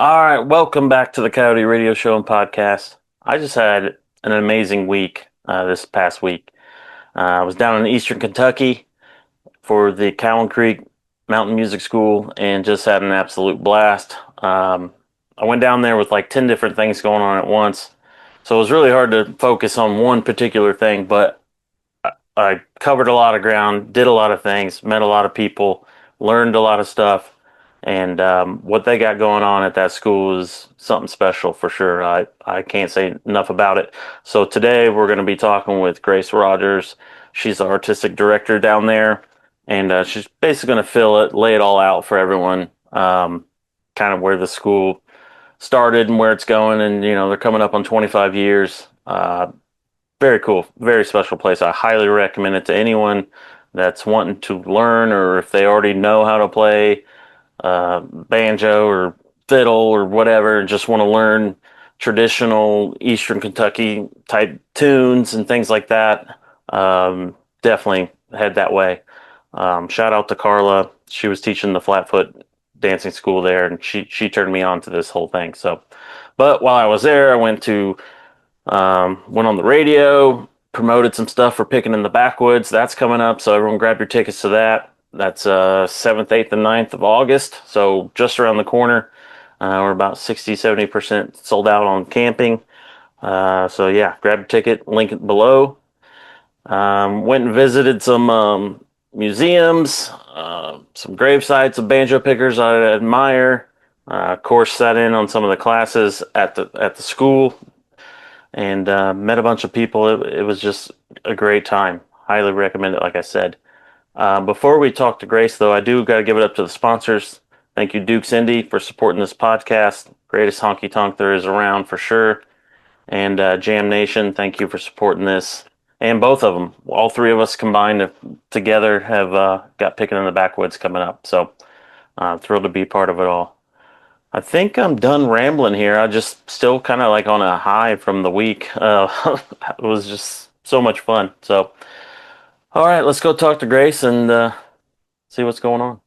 All right, welcome back to the Coyote Radio Show and Podcast. I just had an amazing week this past week. I was down in Eastern Kentucky for the Cowan Creek Mountain Music School and just had an absolute blast. I went down there with like 10 different things going on at once, so it was really hard to focus on one particular thing, but I covered a lot of ground, did a lot of things, met a lot of people, learned a lot of stuff. And what they got going on at that school is something special for sure. I can't say enough about it. So today we're going to be talking with Grace Rogers. She's the artistic director down there, and she's basically going to lay it all out for everyone, kind of where the school started and where it's going. And, you know, they're coming up on 25 years. Very cool, very special place. I highly recommend it to anyone that's wanting to learn, or if they already know how to play banjo or fiddle or whatever, and just want to learn traditional Eastern Kentucky type tunes and things like that. Definitely head that way. Shout out to Carla. She was teaching the Flatfoot dancing school there, and she turned me on to this whole thing. So, but while I was there, I went on the radio, promoted some stuff for Picking in the Backwoods. That's coming up, so everyone grab your tickets to that. That's 7th, 8th, and 9th of August, so just around the corner. We're about 60-70% sold out on camping. So yeah, grab your ticket, link it below. Went and visited some museums, some grave sites of banjo pickers I admire. Of course, sat in on some of the classes at the school, and met a bunch of people. It was just a great time. Highly recommend it, like I said. Before we talk to Grace, though, I do got to give it up to the sponsors. Thank you, Duke's Indy, for supporting this podcast. Greatest honky tonk there is around for sure. And Jam Nation, thank you for supporting this. And both of them, all three of us combined together have got Picking in the Backwoods coming up. So thrilled to be part of it all. I think I'm done rambling here. I just still kind of like on a high from the week. It was just so much fun. So, all right, let's go talk to Grace and see what's going on.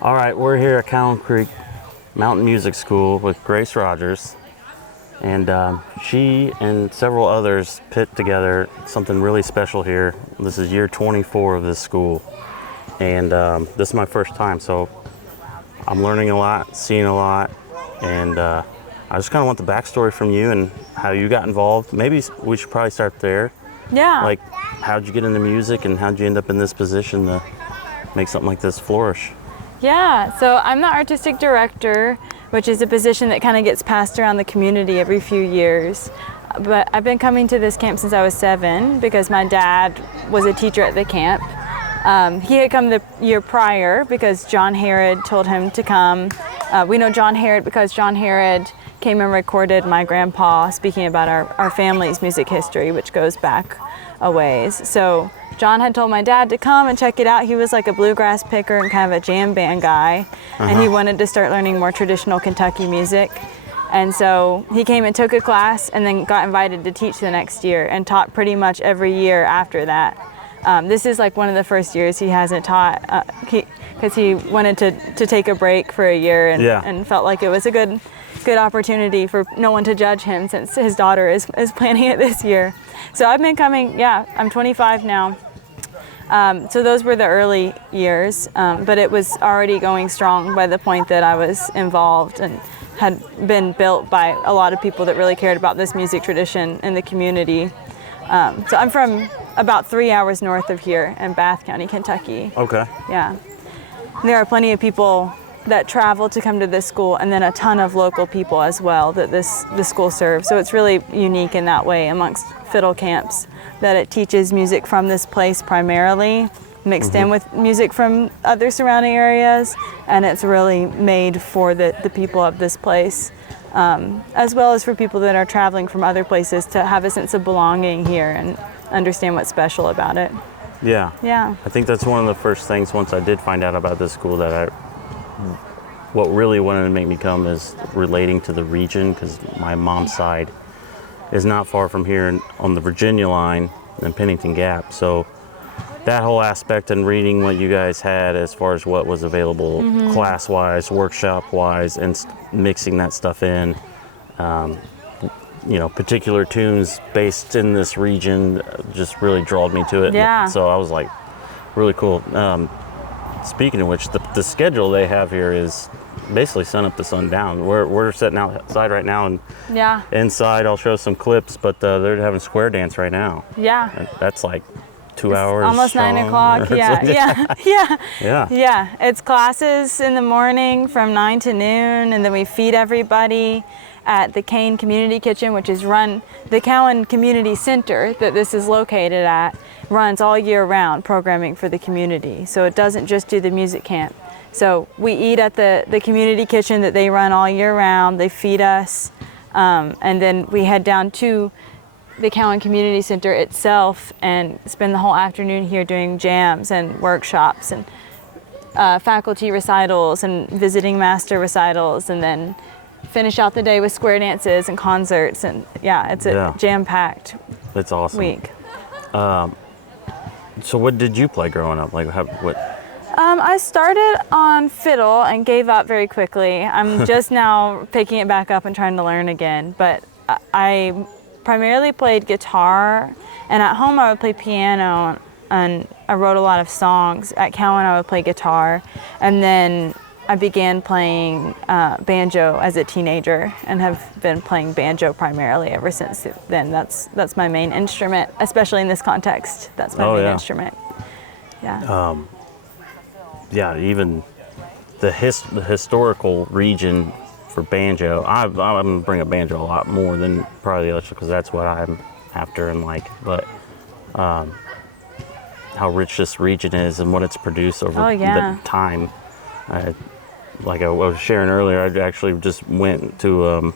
All right, we're here at Cowan Creek Mountain Music School with Grace Rogers, and she and several others put together something really special here. This is year 24 of this school, and this is my first time, so I'm learning a lot, seeing a lot, and I just kind of want the backstory from you and how you got involved. Maybe we should probably start there. Yeah. Like, how'd you get into music, and how'd you end up in this position to make something like this flourish? Yeah, so I'm the artistic director, which is a position that kind of gets passed around the community every few years. But I've been coming to this camp since I was 7 because my dad was a teacher at the camp. He had come the year prior because John Herod told him to come. We know John Herod because John Herod came and recorded my grandpa speaking about our family's music history, which goes back a ways. So John had told my dad to come and check it out. He was like a bluegrass picker and kind of a jam band guy, and he wanted to start learning more traditional Kentucky music. And so he came and took a class and then got invited to teach the next year and taught pretty much every year after that. This is like one of the first years he hasn't taught because he wanted to take a break for a year and felt like it was a good opportunity for no one to judge him since his daughter is planning it this year. So I've been coming, I'm 25 now. So those were the early years, but it was already going strong by the point that I was involved and had been built by a lot of people that really cared about this music tradition in the community. So I'm from about 3 hours north of here in Bath County, Kentucky. Okay. Yeah. There are plenty of people that travel to come to this school, and then a ton of local people as well that the school serves. So it's really unique in that way amongst fiddle camps, that it teaches music from this place primarily, mixed in with music from other surrounding areas, and it's really made for the people of this place, as well as for people that are traveling from other places to have a sense of belonging here and understand what's special about it. Yeah. Yeah. I think that's one of the first things once I did find out about this school that I what really wanted to make me come is relating to the region, because my mom's side is not far from here on the Virginia line in Pennington Gap. So that whole aspect and reading what you guys had as far as what was available class-wise, workshop-wise, and mixing that stuff in, particular tunes based in this region just really drawed me to it. Yeah. So I was like, really cool. Speaking of which, the schedule they have here is basically sun up to sundown. We're sitting outside right now, and inside I'll show some clips, but they're having square dance right now. Yeah. And that's like 2 hours. Almost strong. 9 o'clock. Yeah. It's classes in the morning from 9 to noon, and then we feed everybody at the Kane Community Kitchen, which is run, the Cowan Community Center that this is located at, runs all year round programming for the community. So it doesn't just do the music camp. So we eat at the community kitchen that they run all year round. They feed us, and then we head down to the Cowan Community Center itself and spend the whole afternoon here doing jams and workshops and faculty recitals and visiting master recitals, and then finish out the day with square dances and concerts. And it's a jam-packed That's awesome. week. So what did you play growing up? Like what? I started on fiddle and gave up very quickly. I'm just now picking it back up and trying to learn again. But I primarily played guitar, and at home I would play piano, and I wrote a lot of songs. At Cowan I would play guitar, and then I began playing banjo as a teenager and have been playing banjo primarily ever since then. That's my main instrument, especially in this context. That's my main instrument. Yeah. Even the historical region for banjo. I'm gonna bring up banjo a lot more than probably the electric, because that's what I'm after and like. But how rich this region is and what it's produced over the time. Like I was sharing earlier, I actually just went to,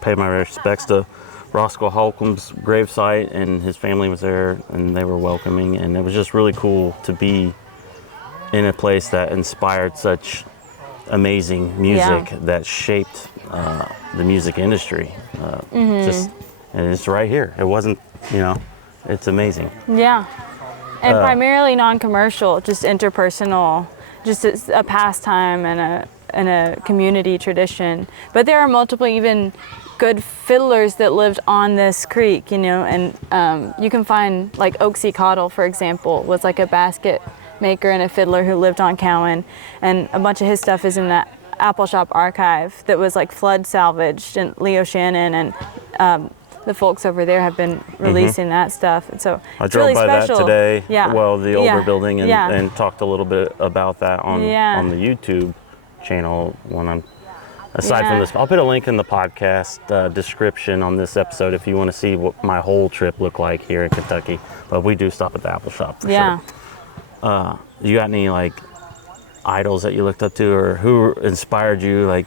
pay my respects to Roscoe Holcomb's gravesite, and his family was there, and they were welcoming, and it was just really cool to be in a place that inspired such amazing music that shaped the music industry. And it's right here. It wasn't, it's amazing. Yeah, and primarily non-commercial, just interpersonal. Just as a pastime and a community tradition. But there are multiple even good fiddlers that lived on this creek, and you can find, like Oaksy Cottle, for example, was like a basket maker and a fiddler who lived on Cowan, and a bunch of his stuff is in the Apple Shop archive that was like flood salvaged, and Leo Shannon and the folks over there have been releasing that stuff, and so I it's drove really by special. that today. Yeah. Well, the older building, and, Yeah. and talked a little bit about that on the YouTube channel. Aside from this, I'll put a link in the podcast description on this episode if you want to see what my whole trip looked like here in Kentucky. But we do stop at the Apple Shop for sure. You got any like idols that you looked up to, or who inspired you? Like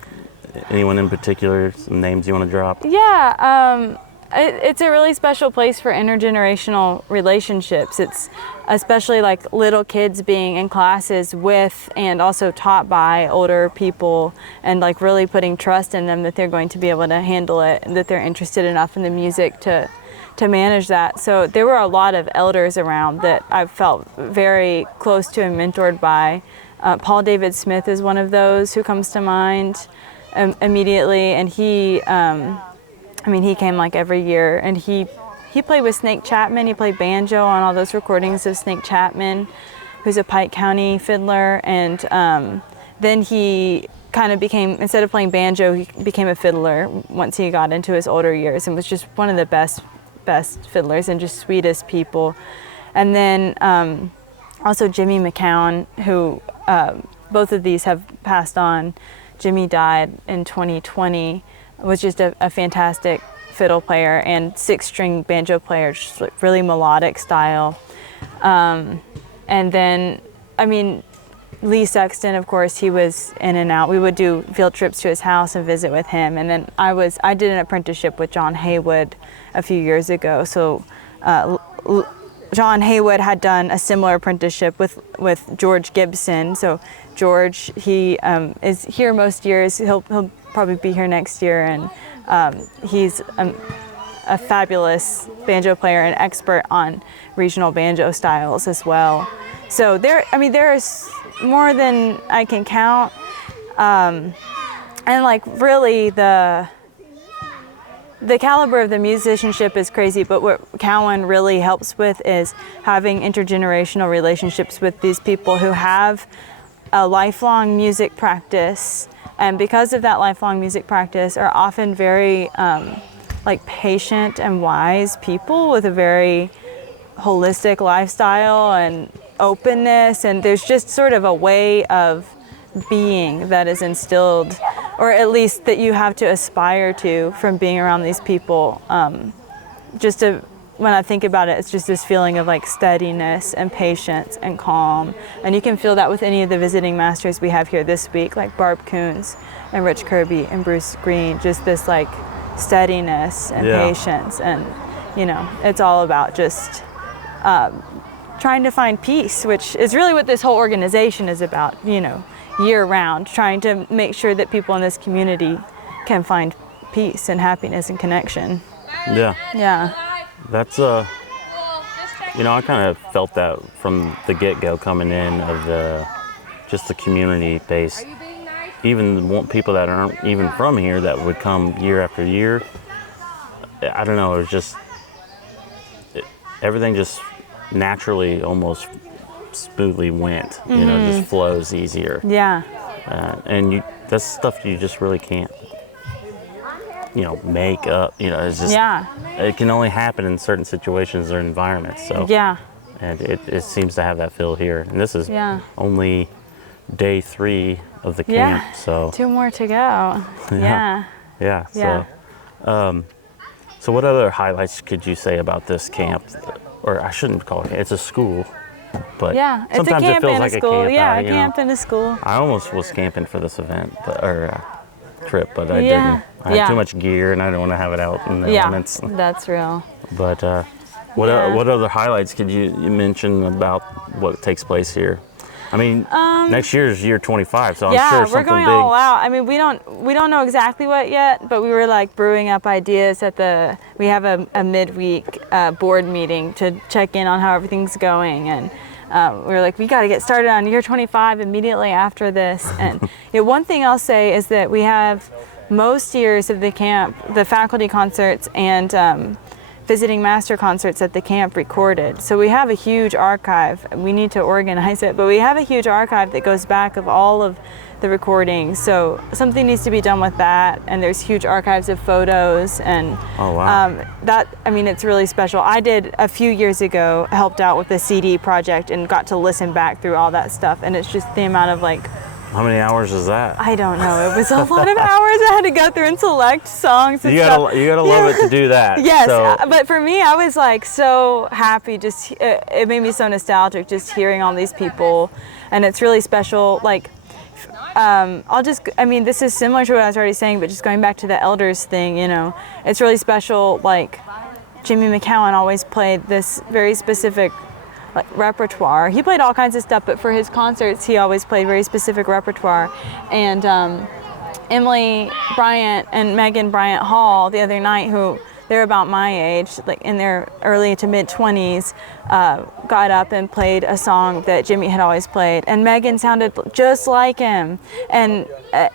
anyone in particular? Some names you want to drop? Yeah. It's a really special place for intergenerational relationships. It's especially like little kids being in classes with and also taught by older people, and like really putting trust in them that they're going to be able to handle it, and that they're interested enough in the music to manage that. So there were a lot of elders around that I felt very close to and mentored by. Paul David Smith is one of those who comes to mind immediately, and he came like every year, and he played with Snake Chapman. He played banjo on all those recordings of Snake Chapman, who's a Pike County fiddler. And then he kind of became, instead of playing banjo, he became a fiddler once he got into his older years, and was just one of the best fiddlers and just sweetest people. And then also Jimmy McCown, who both of these have passed on. Jimmy died in 2020. Was just a fantastic fiddle player and six-string banjo player, just like really melodic style. And then, Lee Sexton, of course, he was in and out. We would do field trips to his house and visit with him. And then I did an apprenticeship with John Haywood a few years ago. So John Haywood had done a similar apprenticeship with George Gibson. So George, he is here most years. He'll probably be here next year, and he's a fabulous banjo player and expert on regional banjo styles as well. So there's more than I can count, and like really the caliber of the musicianship is crazy, but what Cowan really helps with is having intergenerational relationships with these people who have a lifelong music practice, and because of that lifelong music practice are often very like patient and wise people with a very holistic lifestyle and openness, and there's just sort of a way of being that is instilled, or at least that you have to aspire to from being around these people. When I think about it, it's just this feeling of like steadiness and patience and calm, and you can feel that with any of the visiting masters we have here this week, like Barb Coons and Rich Kirby and Bruce Green. Just this like steadiness and patience, and it's all about just trying to find peace, which is really what this whole organization is about, year round, trying to make sure that people in this community can find peace and happiness and connection. Yeah. That's I kind of felt that from the get-go coming in of just the community base. Even people that aren't even from here that would come year after year. I don't know, it was just everything just naturally, almost smoothly went. Just flows easier. Yeah. And that's stuff you just really can't, make up. It's just it can only happen in certain situations or environments. So and it seems to have that feel here. And this is only day 3 of the camp. So 2 more to go. Yeah. So what other highlights could you say about this camp? Or I shouldn't call it it's a school, but it's sometimes a camp it feels and like a school. a camp. A camp and a school. I almost was camping for this event, trip, but I didn't. I had too much gear, and I didn't want to have it out in the elements. That's real. But what other highlights could you mention about what takes place here? I mean, next year is year 25, so I'm sure something we're going big. all out. I mean, we don't know exactly what yet, but we were like brewing up ideas we have a midweek board meeting to check in on how everything's going, and we were like, we got to get started on year 25 immediately after this. And one thing I'll say is that we have most years of the camp, the faculty concerts and visiting master concerts at the camp recorded. So we have a huge archive. We need to organize it, but we have a huge archive that goes back of all of the recordings. So something needs to be done with that. And there's huge archives of photos, and it's really special. I did a few years ago, helped out with the CD project and got to listen back through all that stuff. And it's just the amount of like, how many hours is that? I don't know. It was a lot of hours. I had to go through and select songs and stuff. You gotta love it to do that. Yes, so. But for me, I was like so happy. Just it made me so nostalgic just hearing all these people, and it's really special. Like, this is similar to what I was already saying, but just going back to the elders thing, it's really special. Like, Jimmy McCowan always played this very specific repertoire. He played all kinds of stuff, but for his concerts, he always played very specific repertoire. And Emily Bryant and Megan Bryant Hall the other night, who they're about my age, like in their early to mid 20s, got up and played a song that Jimmy had always played, and Megan sounded just like him, and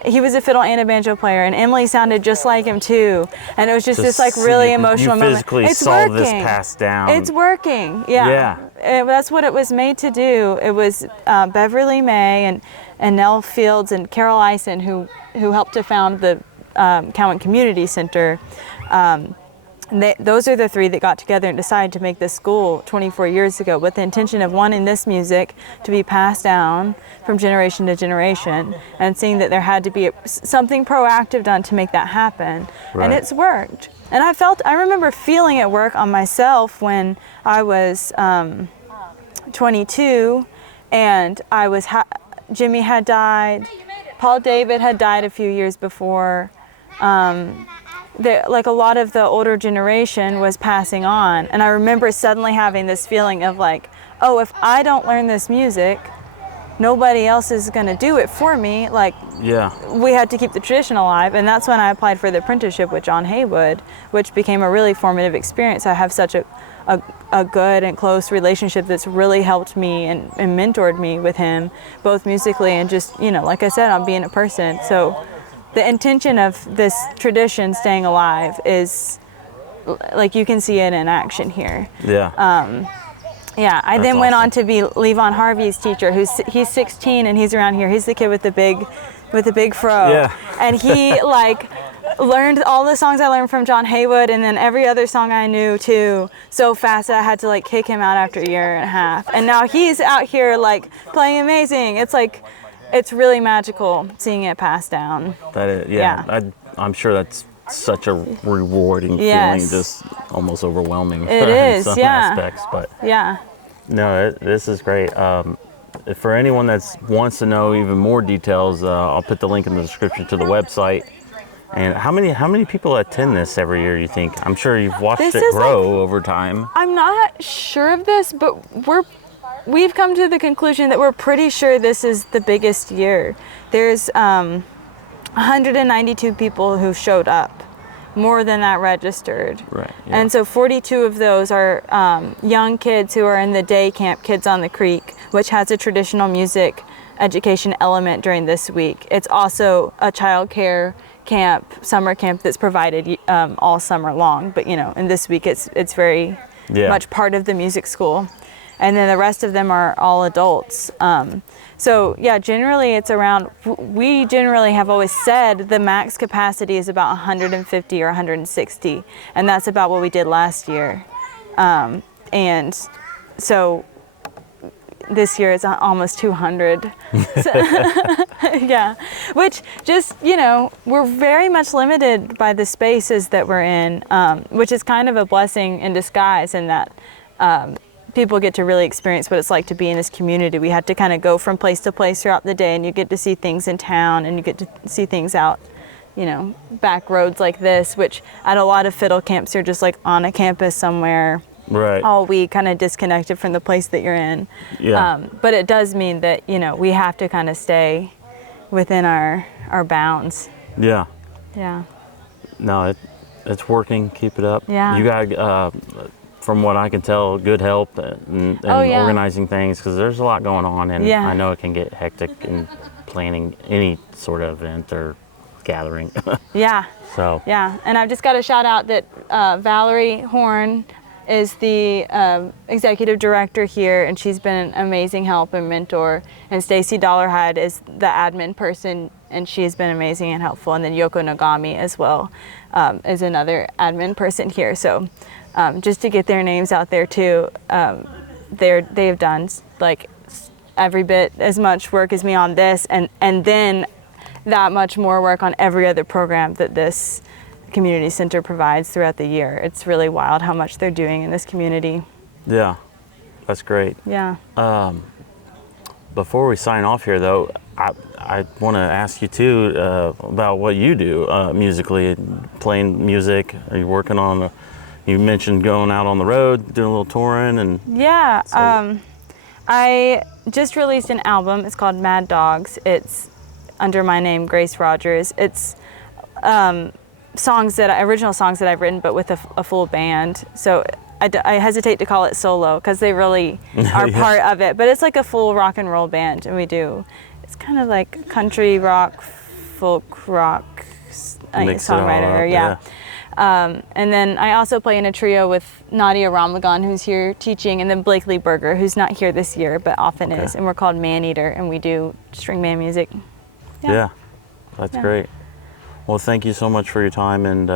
he was a fiddle and a banjo player, and Emily sounded just like him too, and it was just this like really emotional moment. You physically saw this passed down. It's working. That's what it was made to do. It was Beverly May and Nell Fields and Carol Eisen who helped to found the Cowan Community Center. Those are the 3 that got together and decided to make this school 24 years ago with the intention of wanting this music to be passed down from generation to generation, and seeing that there had to be something proactive done to make that happen. Right. And it's worked. And I remember feeling it work on myself when I was 22, and Jimmy had died, Paul David had died a few years before. like a lot of the older generation was passing on. And I remember suddenly having this feeling of like, oh, if I don't learn this music, nobody else is going to do it for me. Like, we had to keep the tradition alive. And that's when I applied for the apprenticeship with John Haywood, which became a really formative experience. I have such a good and close relationship that's really helped me and mentored me with him, both musically and just, you know, like I said, on being a person. So the intention of this tradition staying alive is, like, you can see it in action here. Yeah, I then went on to be Levon Harvey's teacher. He's 16 and he's around here. He's the kid with the big fro. Yeah. And he like learned all the songs I learned from John Haywood, and then every other song I knew too, so fast that I had to like kick him out after a year and a half. And now he's out here like playing amazing. It's like, it's really magical seeing it passed down. That is, yeah. I'm sure that's such a rewarding feeling, just almost overwhelming. It is, in some aspects, but no, this is great. For anyone that wants to know even more details, I'll put the link in the description to the website. And how many people attend this every year, you think? I'm sure you've watched it grow over time. I'm not sure of this, but we've come to the conclusion that we're pretty sure this is the biggest year. There's 192 people who showed up, more than that registered. Right. Yeah. And so 42 of those are young kids who are in the day camp, Kids on the Creek, which has a traditional music education element during this week. It's also a child care camp, summer camp that's provided all summer long. But, you know, in this week it's very much part of the music school. And then the rest of them are all adults. So yeah, generally it's around, we generally have always said the max capacity is about 150 or 160. And that's about what we did last year. And so this year it's almost 200. Yeah, which just, you know, we're very much limited by the spaces that we're in, which is kind of a blessing in disguise in that people get to really experience what it's like to be in this community. We have to kind of go from place to place throughout the day, and you get to see things in town, and you get to see things out, you know, back roads like this, which at a lot of fiddle camps you're just like on a campus somewhere all week, kind of disconnected from the place that you're in. But it does mean that, you know, we have to kind of stay within our bounds. Yeah. No, it's working. Keep it up. Yeah. You got from what I can tell, good help and organizing things, because there's a lot going on, and I know it can get hectic in planning any sort of event or gathering. So. Yeah, and I've just got to shout out that Valerie Horn is the executive director here, and she's been an amazing help and mentor. And Stacy Dollarhide is the admin person, and she has been amazing and helpful. And then Yoko Nagami as well is another admin person here. So. Just to get their names out there too, they've done like every bit as much work as me on this, and then that much more work on every other program that this community center provides throughout the year. It's really wild how much they're doing in this community. Yeah, that's great. Yeah. Before we sign off here though, I want to ask you too about what you do musically, playing music. Are you working on you mentioned going out on the road, doing a little touring, and I just released an album. It's called Mad Dogs. It's under my name, Grace Rogers. It's original songs that I've written, but with a full band. So I hesitate to call it solo because they really are part of it. But it's like a full rock and roll band, and it's kind of like country rock, folk rock, songwriter. And then I also play in a trio with Nadia Ramlagan, who's here teaching, and then Blakely Berger, who's not here this year, but often is. And we're called Man Eater, and we do string band music. Yeah, that's great. Well, thank you so much for your time. And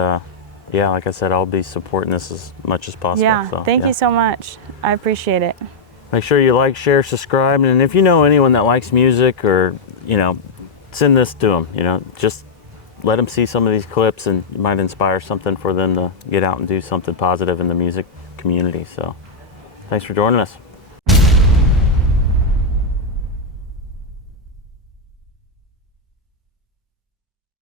like I said, I'll be supporting this as much as possible. Yeah, thank you so much. I appreciate it. Make sure you like, share, subscribe. And if you know anyone that likes music, or, you know, send this to them, you know, just let them see some of these clips, and it might inspire something for them to get out and do something positive in the music community. So thanks for joining us.